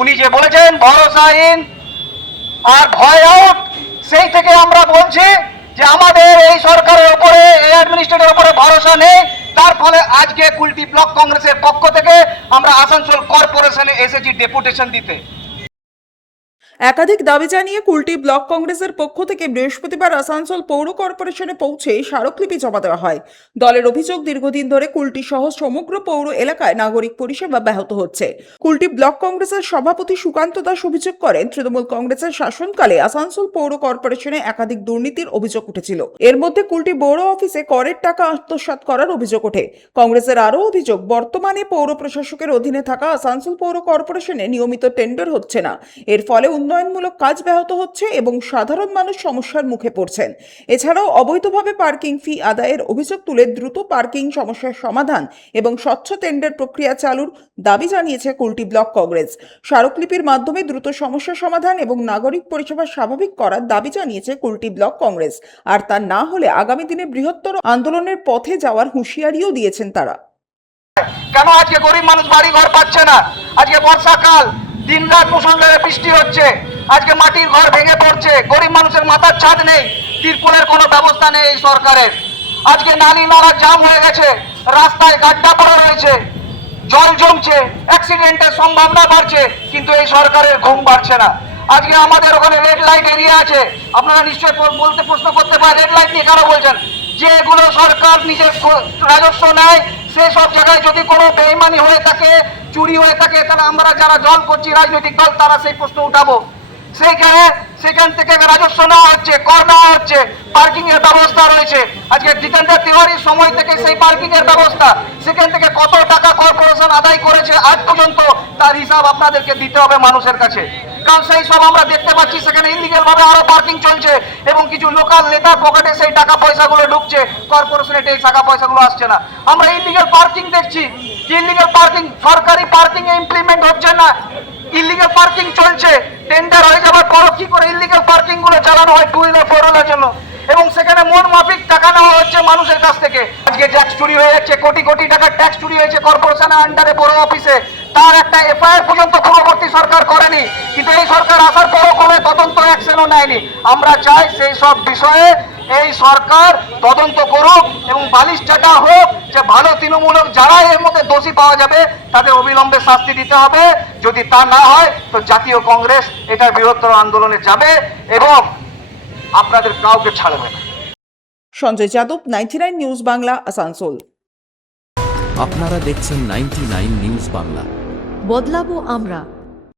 উনি যে বলেছেন ভরসাহীন আর ভয় আউট, সেই থেকে আমরা বলছি যে আমাদের এই সরকারের উপরে, এই অ্যাডমিনিস্ট্রেটরের উপরে ভরসা নেই। তার ফলে আজকে কুলটি ব্লক কংগ্রেসের পক্ষ থেকে আমরা আসানসোল কর্পোরেশনে এসেছি ডেপুটেশন দিতে। একাধিক দাবি জানিয়ে কুলটি ব্লক কংগ্রেসের পক্ষ থেকে বৃহস্পতিবার আসানসোল পৌর কর্পোরেশনে পৌঁছে স্মারকলিপি জমা দেওয়া হয়। দলের অভিযোগ, দীর্ঘদিন ধরে কুলটি সহ সমগ্র পৌর এলাকায় নাগরিক পরিষেবা ব্যাহত হচ্ছে। কুলটি ব্লক কংগ্রেসের সভাপতি সুকান্ত দাস অভিযোগ করেন, তৃণমূল কংগ্রেসের শাসনকালে আসানসোল পৌর কর্পোরেশনে একাধিক দুর্নীতির অভিযোগ উঠেছিল। এর মধ্যে কুলটি বড় অফিসে করের টাকা আত্মসাৎ করার অভিযোগ ওঠে। কংগ্রেসের আরও অভিযোগ, বর্তমানে পৌর প্রশাসকের অধীনে থাকা আসানসোল পৌর কর্পোরেশনে নিয়মিত টেন্ডার হচ্ছে না। এর ফলে উন্নয়নমূলক কাজ ব্যাহত হচ্ছে এবং সাধারণ মানুষ সমস্যার মুখে পড়ছেন। এছাড়াও অবৈধভাবে পার্কিং ফি আদায়ের অভিযোগ তুলে দ্রুত পার্কিং সমস্যার সমাধান এবং স্বচ্ছ টেন্ডার প্রক্রিয়া চালুর দাবি জানিয়েছে কুলটি ব্লক কংগ্রেস। স্মারকলিপির মাধ্যমে দ্রুত সমস্যা সমাধান এবং নাগরিক পরিষেবা স্বাভাবিক করার দাবি জানিয়েছে কুলটি ব্লক কংগ্রেস। আর তা না হলে আগামী দিনে বৃহত্তর আন্দোলনের পথে যাওয়ার হুঁশিয়ারিও দিয়েছেন তারা। কেন আজকে গরিব মানুষ বাড়ি ঘর পাচ্ছে না? আজকে বর্ষাকাল, দিন রাত মুষলধারে বৃষ্টি হচ্ছে, আজকে মাটির ঘর ভেঙে পড়ছে, গরিব মানুষের মাথার ছাদ নেই, তিরপলের কোনো ব্যবস্থা নেই এই সরকারের। আজকে নালী নালা জাম হয়ে গেছে, রাস্তায় গাড্ডা পড়ে রয়েছে, জল জমছে, অ্যাক্সিডেন্টের সম্ভাবনা বাড়ছে, কিন্তু এই সরকারের ঘুম বাড়ছে না। আজকে আমাদের ওখানে রেড লাইট এরিয়া আছে, আপনারা নিশ্চয়ই বলতে প্রশ্ন করতে পারেন রেড লাইট নিয়ে কেন বলছেন? যেগুলো সরকার নিজের রাজস্ব নেয় সেই সব জায়গায় যদি কোনো বেইমানি হয়ে থাকে, চুরি হয়ে থাকে, তাহলে আমরা যারা জল করছি রাজনৈতিক দল তারা সেই প্রশ্ন উঠাবো। সেখান থেকে রাজস্ব নেওয়া হচ্ছে, কর নেওয়া হচ্ছে, পার্কিং এর ব্যবস্থা রয়েছে। আজকে জিতেন্দ্র তিওয়ারির সময় থেকে সেই পার্কিং এর ব্যবস্থা, সেখান থেকে কত টাকা কর্পোরেশন আদায় করেছে আজ পর্যন্ত তার হিসাব আপনাদেরকে দিতে হবে মানুষের কাছে। কারণ সেই সব আমরা দেখতে পাচ্ছি সেখানে ইলিগাল ভাবে আরো পার্কিং চলছে এবং কিছু লোকাল নেতার পকেটে সেই টাকা পয়সাগুলো ঢুকছে, কর্পোরেশনে এই টাকা পয়সাগুলো আসছে না। আমরা ইলিগাল পার্কিং দেখছি, ইলিগাল পার্কিং, সরকারি পার্কিং এ ইমপ্লিমেন্ট হচ্ছে না, ইলিগাল পার্কিং চলছে। টেন্ডার হয়ে যাবার পর কি করে ইলিগাল পার্কিং গুলো চালানো হয় টু হুইলার ফোর হুইলার জন্য, এবং সেখানে মন মাফিক টাকা নেওয়া হচ্ছে মানুষের কাছ থেকে। আজকে ট্যাক্স চুরি হয়ে যাচ্ছে, কোটি কোটি টাকার ট্যাক্স চুরি হয়েছে কর্পোরেশনের আন্ডারে বড় অফিসে, তার একটা এফআইআর পর্যন্ত পূর্ববর্তী সরকার করেনি, কিন্তু এই সরকার আসার পরও কোনো তদন্ত অ্যাকশনও নেয়নি। আমরা চাই সেই সব বিষয়ে এই সরকার তদন্ত করুক এবং বালিশ চাটা হোক, যে ভালো তৃণমূলক যারা এর মধ্যে দোষী পাওয়া যাবে তাদের অবিলম্বে শাস্তি দিতে হবে। যদি তা না হয় তো জাতীয় কংগ্রেস এটার বৃহত্তর আন্দোলনে যাবে এবং আপনাদের কাউকে ছাড়বে না। সঞ্জয় যাদব, 99 নিউজ বাংলা, আসানসোল। আপনারা দেখছেন 99 নিউজ বাংলা। বদলাবো আমরা।